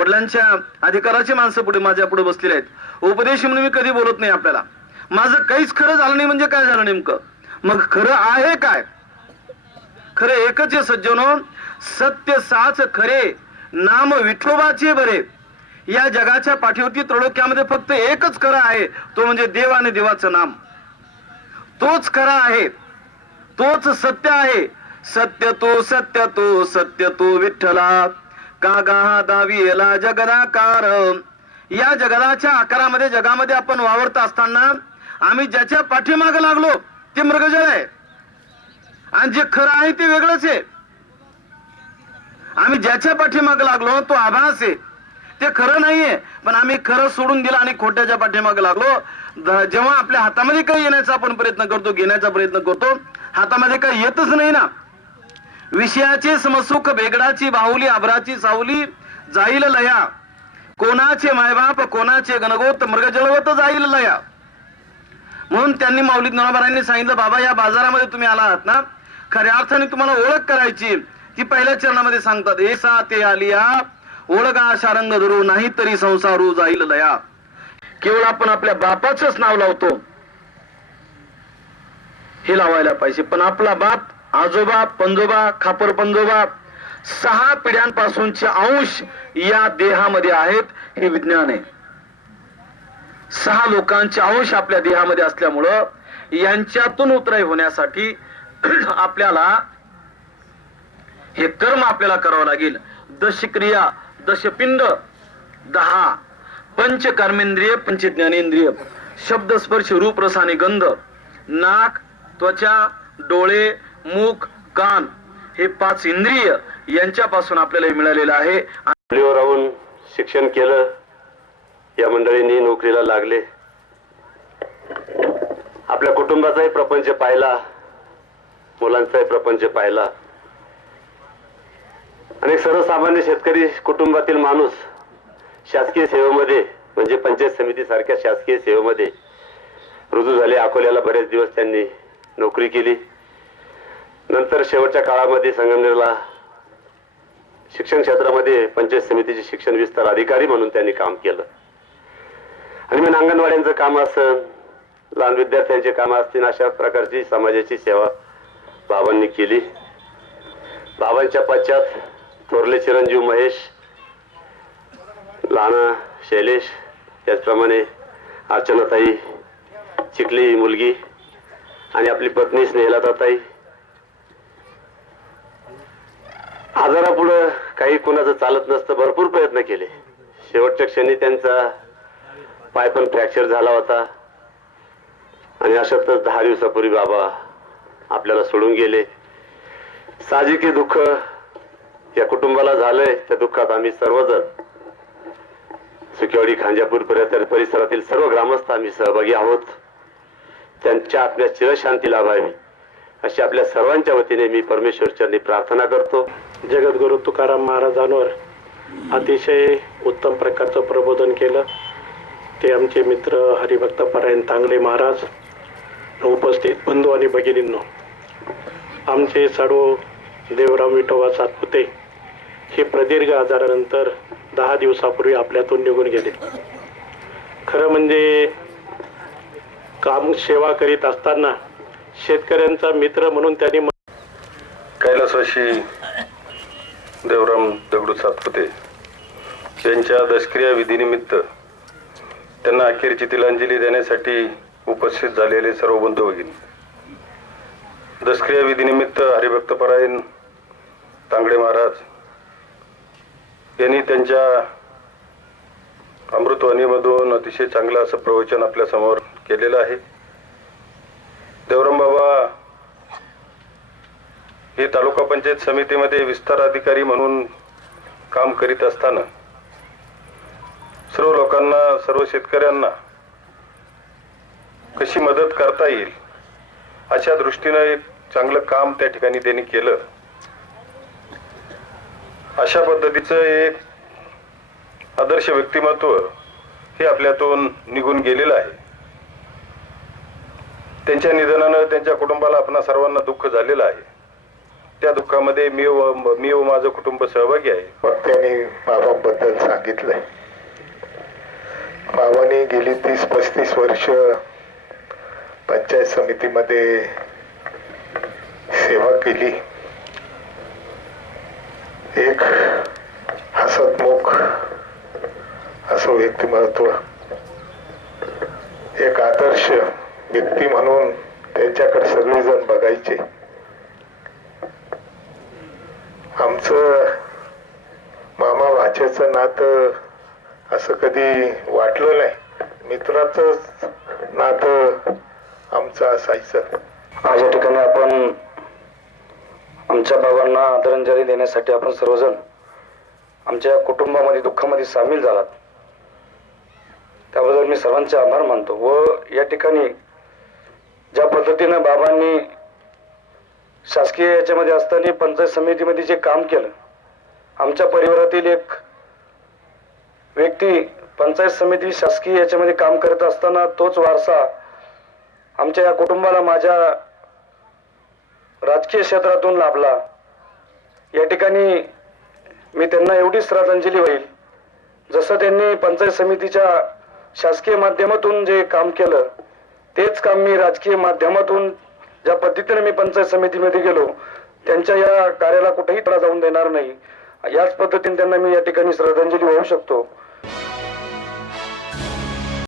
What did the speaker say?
वडिलांच्या अधिकाराची माणसं पुढे माझ्या पुढे बसलेले आहेत. उपदेश म्हणून मी कधी बोलत नाही आपल्याला. माझं काहीच खरं झालं नाही म्हणजे काय झालं नेमकं? मग खरं आहे काय? खरं एकच आहे सज्जनो सत्य साच खरे नाम विठोबाचे बरे या जगाच्या पाठीवरती त्रैलोक्यामध्ये फक्त एकच खरं आहे तो म्हणजे देव आणि देवाचं नाम. तोच खरा आहे तोच सत्य आहे. सत्य तो सत्य तो सत्य तो विठ्ठला का गाहा दावी दावीला जगदाकार? या जगदाच्या आकारामध्ये जगामध्ये आपण वावरत असताना आम्ही ज्याच्या पाठीमाग लागलो ते मृगजळ आहे. आणि जे खरं आहे ते वेगळंच आहे. आम्ही ज्याच्या पाठीमाग लागलो तो आभास आहे. ते खरं नाहीये पण आम्ही खरं सोडून दिलं आणि खोट्याच्या पाठीमाग लागलो. जेव्हा आपल्या हातामध्ये काही येण्याचा आपण प्रयत्न करतो घेण्याचा प्रयत्न करतो हातामध्ये काही येतच नाही ना. विषयाचे समसुख बेगडाची बाहुली आभराची सावली जाईल लया. कोणाचे मायबाप कोणाचे गणगोत मृग जळवत जाईल लया. म्हणून त्यांनी माऊली ज्ञानोबारांनी सांगितलं बाबा या बाजारामध्ये तुम्ही आला आहात ना खऱ्या अर्थाने तुम्हाला ओळख करायची ती पहिल्या चरणामध्ये सांगतात एसा ते आलिया ओळखा शारंग धरू नाही तरी संसारू जाईल लया. केवळ आपण आपल्या बापाचंच नाव लावतो. हे लावायला पाहिजे पण आपला बाप आजोबा पंजोबा खापर पंजोबा सहा पिढ्यांपासूनचे अंश या देहामध्ये आहेत हे विज्ञान आहे. सहा लोकांचे अंश आपल्या देहामध्ये असल्यामुळं यांच्यातून उतराई होण्यासाठी आपल्याला हे कर्म आपल्याला करावं लागेल. दशक्रिया दशपिंड दहा पंच कर्मेंद्रिय पंच ज्ञानेंद्रिय शब्द स्पर्श रूप रस आणि गंध नाक त्वचा डोळे मुख कान हे पाच इंद्रिय यांच्यापासून आपल्याला मिळालेलं आहे. राहून शिक्षण केलं या मंडळींनी नोकरीला लागले. आपल्या कुटुंबाचाही प्रपंच पाहिला मुलांचाही प्रपंच पाहिला. आणि सर्वसामान्य शेतकरी कुटुंबातील माणूस शासकीय सेवेमध्ये म्हणजे पंचायत समिती सारख्या शासकीय सेवेमध्ये रुजू झाले. अकोल्याला बरेच दिवस त्यांनी नोकरी केली. नंतर शेवटच्या काळामध्ये संगमनेरला शिक्षण क्षेत्रामध्ये पंचायत समितीचे शिक्षण विस्तार अधिकारी म्हणून त्यांनी काम केलं. आणि मग अंगणवाड्यांचं काम असं लहान विद्यार्थ्यांचे काम असतील अशा प्रकारची समाजाची सेवा बाबांनी केली. बाबांच्या पश्चात थोरले चिरंजीव महेश लहाना शैलेश त्याचप्रमाणे अर्चनाताई चिखली मुलगी आणि आपली पत्नी स्नेहलताताई. आजारापुढं काही कुणाचं चालत नसतं. भरपूर प्रयत्न केले. शेवटच्या क्षणी त्यांचा पाय पण फ्रॅक्चर झाला होता. आणि अशातच दहा दिवसापूर्वी बाबा आपल्याला सोडून गेले. साहजिक दुःख या कुटुंबाला झालंय. त्या दुःखात आम्ही सर्वजण सुकेवाडी खांजापूर परिसर परिसरातील सर्व ग्रामस्थ आम्ही सहभागी आहोत. त्यांच्या आत्म्यास चिरशांती लाभावी अशी आपल्या सर्वांच्या वतीने मी परमेश्वरचरणी प्रार्थना करतो. जगद्गुरु तुकाराम महाराजांवर अतिशय उत्तम प्रकारचं प्रबोधन केलं. ते आमचे मित्र हरिभक्त परायण तांगले महाराज उपस्थित बंधू आणि भगिनींनो आमचे सर्व देवराम विठोबा सातपुते हे प्रदीर्घ आजारानंतर दहा दिवसापूर्वी आपल्यातून निघून गेले. खरं म्हणजे काम सेवा करीत असताना शेतकऱ्यांचा मित्र म्हणून त्यांनी कैलासवाशी देवराम दगडू सातपुते यांच्या दशक्रिया विधीनिमित्त त्यांना अखेरची तिलांजली देण्यासाठी उपस्थित झालेले सर्व बंधू भगिनी. दशक्रिया विधीनिमित्त हरिभक्तपरायण तांगडे महाराज यांनी त्यांच्या अमृतवाणीमधून अतिशय चांगलं असं प्रवचन आपल्यासमोर केलेलं आहे. देवरामबाबा हे तालुका पंचायत समितीमध्ये विस्तार अधिकारी म्हणून काम करीत असताना सर्व लोकांना सर्व शेतकऱ्यांना कशी मदत करता येईल अशा दृष्टीनं एक चांगलं काम त्या ठिकाणी त्यांनी केलं. अशा पद्धतीचं एक आदर्श व्यक्तिमत्व हे आपल्यातून निघून गेलेलं आहे. त्यांच्या निधनानं त्यांच्या कुटुंबाला आपणा सर्वांना दुःख झालेलं आहे. त्या दुःखामध्ये मी व मी व माझं कुटुंब सहभागी आहे. मग त्यांनी बाबांबद्दल सांगितलंय. बाबाने गेली तीस पस्तीस वर्ष पंचायत समितीमध्ये सेवा केली. एक हसतमुख असं व्यक्तिमत्व एक आदर्श व्यक्ती म्हणून त्यांच्याकडे सगळेजण बघायचे. आमचं मामा भाच्याचं नातं असं कधी वाटलं नाही. मित्राचंच नातं आमचं असायचं. आज या ठिकाणी आपण आमच्या बाबांना आदरांजली देण्यासाठी आपण सर्वजण आमच्या कुटुंबामध्ये दुःखामध्ये सामील झालात. त्याबद्दल मी सर्वांचे आभार मानतो व या ठिकाणी ज्या पद्धतीनं बाबांनी शासकीय याच्यामध्ये असताना पंचायत समितीमध्ये जे काम केलं आमच्या परिवारातील एक व्यक्ती पंचायत समिती शासकीय याच्यामध्ये काम करत असताना तोच वारसा आमच्या या कुटुंबाला माझ्या राजकीय क्षेत्रातून लाभला. या ठिकाणी मी त्यांना एवढी श्रद्धांजली होईल जसं त्यांनी पंचायत समितीच्या शासकीय माध्यमातून जे काम केलं तेच काम मी राजकीय माध्यमातून ज्या पद्धतीने मी पंचायत समितीमध्ये गेलो त्यांच्या या कार्याला कुठेही त्रास जाऊन देणार नाही. याच पद्धतीने त्यांना मी या ठिकाणी श्रद्धांजली वाहू शकतो.